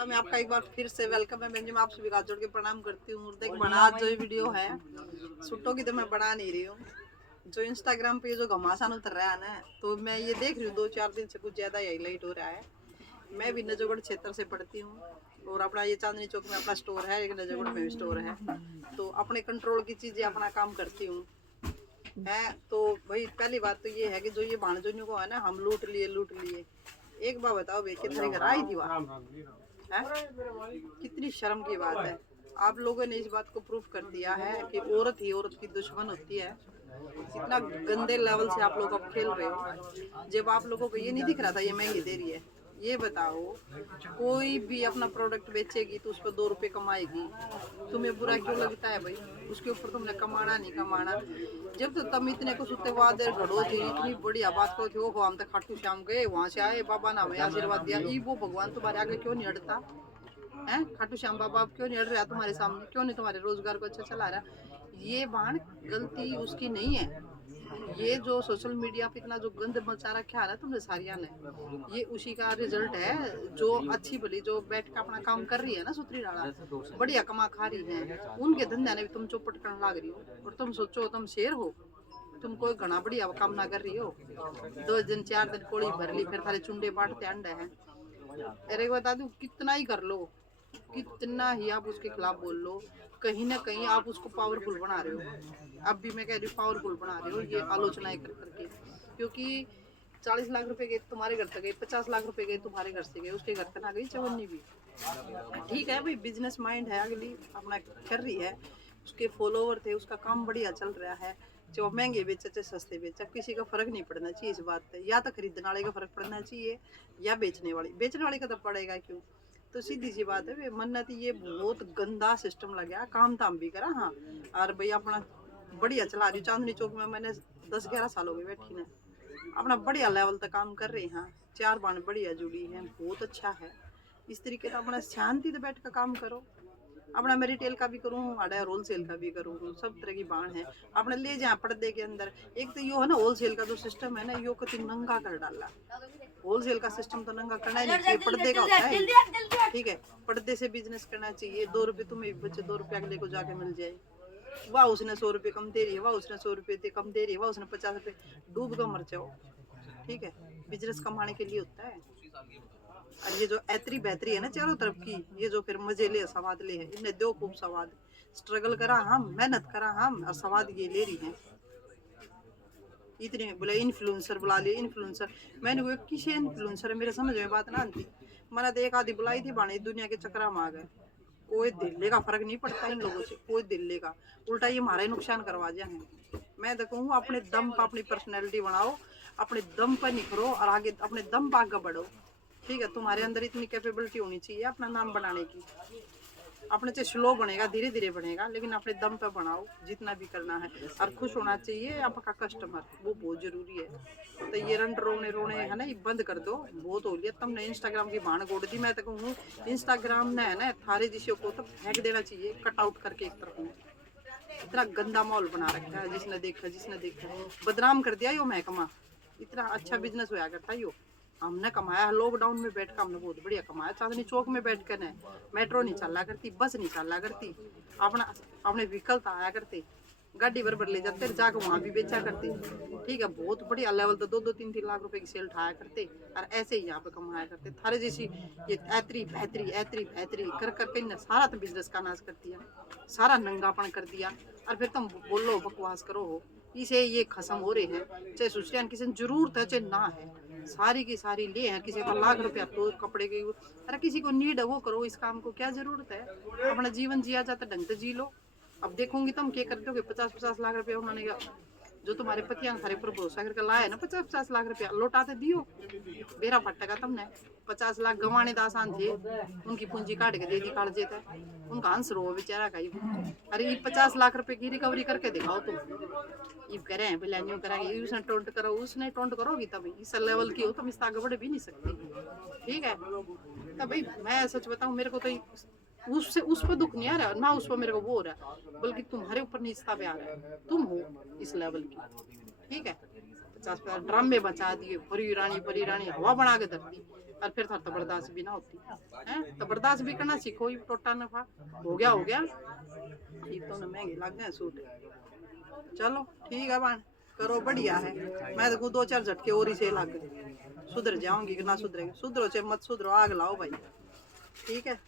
नमस्कार, मैं आपका एक बार फिर से वेलकम है। मैं आप सभी हाथ जोड़ के प्रणाम करती हूँ। देख बना जो ये वीडियो है सूटों की तो मैं बना नहीं रही हूँ। जो इंस्टाग्राम पे जो घमासान उतर रहा है ना, तो मैं ये देख रही हूँ 2-4 दिन से कुछ ज़्यादा ही हाईलाइट हो रहा है। मैं भी नजोगढ़ क्षेत्र से पढ़ती हूँ और अपना ये चांदनी चौक में अपना स्टोर है, एक नजोगढ़ में भी स्टोर है। तो अपने कंट्रोल की चीज़ें अपना काम करती हूँ है। तो भाई पहली बात तो ये है कि जो ये भाणजोनियों को है ना, हम लूट लिए। एक बात बताओ भाई, कितने घर आई थी वहाँ है? कितनी शर्म की बात है। आप लोगों ने इस बात को प्रूफ कर दिया है कि औरत ही औरत की दुश्मन होती है। इतना गंदे लेवल से आप लोग अब खेल रहे हो। जब आप लोगों को ये नहीं दिख रहा था ये महंगी दे रही है, ये बताओ कोई भी अपना प्रोडक्ट बेचेगी तो उस पर 2 रुपये कमाएगी, तुम्हें बुरा क्यों लगता है भाई? उसके ऊपर तुमने कमाना नहीं कमाना। जब तो तुम इतने कुछ उत्ते वादे घड़ो थे, इतनी बढ़िया बात को थे, वो हम तो खाटू श्याम गए, वहां से आए, बाबा ने हमें आशीर्वाद दिया। ई वो भगवान तुम्हारे आगे क्यों नहीं अड़ता है? खाटू श्याम बाबा क्यों नहीं अड़ रहा तुम्हारे सामने? क्यों नहीं तुम्हारे रोजगार को अच्छा चला रहा? ये बाण गलती उसकी नहीं है। ये जो सोशल मीडिया पे इतना जो गंद मचा रखा है ना तुमने सारिया ने, ये उसी का रिजल्ट है। जो अच्छी भली जो बैठ के अपना काम कर रही है ना, सुथरी डाला बढ़िया कमा खा रही है, उनके धंधे ने भी तुम चौपट करने लग रही हो। और तुम सोचो तुम शेर हो, तुम कोई घना बढ़िया काम ना कर रही हो। 2 दिन 4 दिन कोड़ी भर ली, फिर थारे चुंडे बांटते अंडे हैं। अरे बता दू, कितना ही कर लो, कितना ही आप उसके खिलाफ बोल लो, कहीं ना कहीं आप उसको पावरफुल बना रहे हो। अब भी मैं कह रही हूँ पावरफुल बना रहे हो ये आलोचनाएं कर करके। क्योंकि 40 लाख रुपए गए तुम्हारे घर से गए, 50 लाख रुपए गए तुम्हारे घर से गए, उसके घर तक आ गई 54 भी। ठीक है भाई, बिजनेस माइंड है, अगली अपना कर रही है, उसके फॉलोवर थे, उसका काम बढ़िया चल रहा है। जो महंगे बेचे चाहे सस्ते बेचे, किसी का फर्क नहीं पड़ना चाहिए इस बात पे। या तो खरीदने वाले का फर्क पड़ना चाहिए या बेचने वाले का तो पड़ेगा क्यों? तो सीधी सी बात है मन्नत, ये बहुत गंदा सिस्टम लग गया। काम धाम भी करा हाँ, और भाई अपना बढ़िया चला रही। चांदनी चौक में मैंने 10-11 साल हो गए बैठी ने, अपना बढ़िया लेवल तक काम कर रहे हैं। 4 बाण बढ़िया जुड़ी है, बहुत अच्छा है। इस तरीके से अपना शांति से बैठ कर काम करो। अपना मैं रिटेल का भी करूँ और होलसेल का भी करूँ, सब तरह की बाण है। अपने ले जाए पर्दे के अंदर। एक तो यो है ना, होलसेल का जो सिस्टम है ना, यो कति नंगा कर डाला। होलसेल का सिस्टम तो नंगा करना ही नहीं चाहिए, पर्दे का होता है। ठीक है, पर्दे से बिजनेस करना चाहिए। 2 रुपये तुम्हें बचे, 2 रुपये अगले को जाके मिल जाए। वाह उसने 100 रुपये कम दे रही है, वाह उसने 100 रुपये कम दे रही है, वाह उसने 50 रुपये। डूब कर मर जाओ। ठीक है, बिजनेस कमाने के लिए होता है। और ये जो ऐतरी बेहतरी है ना चारों तरफ की, ये जो फिर मजे ले स्वाद ले है, इन्हें दो खूब स्वाद। स्ट्रगल करा हम, मेहनत करा हम, और स्वाद ये ले रही है। इतने बोले इन्फ्लुएंसर बुला लिए, इन्फ्लुएंसर। मैंने वो किसे इन्फ्लुएंसर, मेरे समझ में बात ना आती। मैंने तो एक आधी बुलाई थी बाणी, दुनिया के चक्कर में आ गए। कोई दिल्ली का फर्क नहीं पड़ता इन लोगों से, कोई दिल्ली का। उल्टा ये हमारा ही नुकसान करवा दिया है। मैं तो कहूँ अपने दम पर अपनी पर्सनैलिटी बनाओ, अपने दम पर निखरो और आगे अपने दम पर आगे बढ़ो। ठीक है, तुम्हारे अंदर इतनी कैपेबिलिटी होनी चाहिए अपना नाम बनाने की। अपने से स्लो बनेगा, धीरे धीरे बनेगा, लेकिन अपने दम पे बनाओ जितना भी करना है। और खुश होना चाहिए आपका कस्टमर, वो बहुत जरूरी है। तो ये रन रोने रोने है ना, ये बंद कर दो, बहुत हो लिया। तुमने इंस्टाग्राम की भाण गोड़ दी। मैं तो कहूँ इंस्टाग्राम ने है ना थारे जिसे को तो फेंक देना चाहिए, कट आउट करके एक तरफ में। इतना गंदा माहौल बना रखा है, जिसने देखा बदनाम कर दिया यो महकमा। इतना अच्छा बिजनेस होया करता यो, हमने कमाया लॉकडाउन में बैठ कर, हमने बहुत बढ़िया कमाया। चांदनी चौक में बैठ कर ने, मेट्रो नहीं चला करती, बस नहीं चला करती, अपना अपने व्हीकल आया करते, गाड़ी बरबर ले जाते जाकर वहाँ भी बेचा करते। ठीक है, बहुत बढ़िया लेवल तो 2-3 लाख रुपए की सेल उठाया करते, और ऐसे ही यहाँ पे कमाया करते। थारे जैसी ये ऐतरी भैतरी कर करके ने सारा तो बिजनेस का नाश कर दिया, सारा नंगापन कर दिया। और फिर तुम बोलो बकवास करो हो, इसे ये खत्म हो रहे हैं। चाहे सुशियान किसी ने जरूरत है चाहे ना है, सारी की सारी ले हैं। किसी को लाख रुपया तो कपड़े के, अरे किसी को नीड है वो करो, इस काम को क्या जरूरत है? अपना जीवन जिया जाता ढंग से जी लो। अब देखूंगी तुम क्या करते हो। 50-50 लाख रुपया उन्होंने जो तुम्हारे पतियां थारे पर भरोसा करके लाया ना, 50-50 लाख रुपया लौटाते दियो। बेरा फटका तुमने 50 लाख गंवाने तो आसान थे, उनकी पूंजी काट के दे दी काट देता है उनका आंसर हो बेचारा का। अरे ये 50 लाख रुपए की रिकवरी करके दिखाओ तुम। ये करे हैं पहले न्यू करेंगे, उसने टोंट करो, उसने टोंट करोगी तभी इस लेवल की हो तुम, इस आगे बढ़ भी नहीं सकती। ठीक है, तब भाई मैं सच बताऊं, मेरे को तो उससे उस पर दुख नहीं आ रहा ना, उस पर मेरे को वो हो रहा, बल्कि तुम्हारे ऊपर नीचता पे आ रहा है। तुम हो इस लेवल की। ठीक है, 50 ड्रम में बचा दिए, परी रानी हवा बना के धरती। और फिर तो बर्दाश्त भी ना होती है, तो बर्दाश्त भी करना सीखो। ही टोटा नफा हो गया ये तो ना महंगे लग गए सूट। चलो ठीक है बहन, करो बढ़िया है। मैं देखो 2-4 झटके और ही से लग गए, सुधर जाऊंगी कि ना सुधरेगी। सुधरो चाहे मत सुधरो, आग लाओ भाई। ठीक है।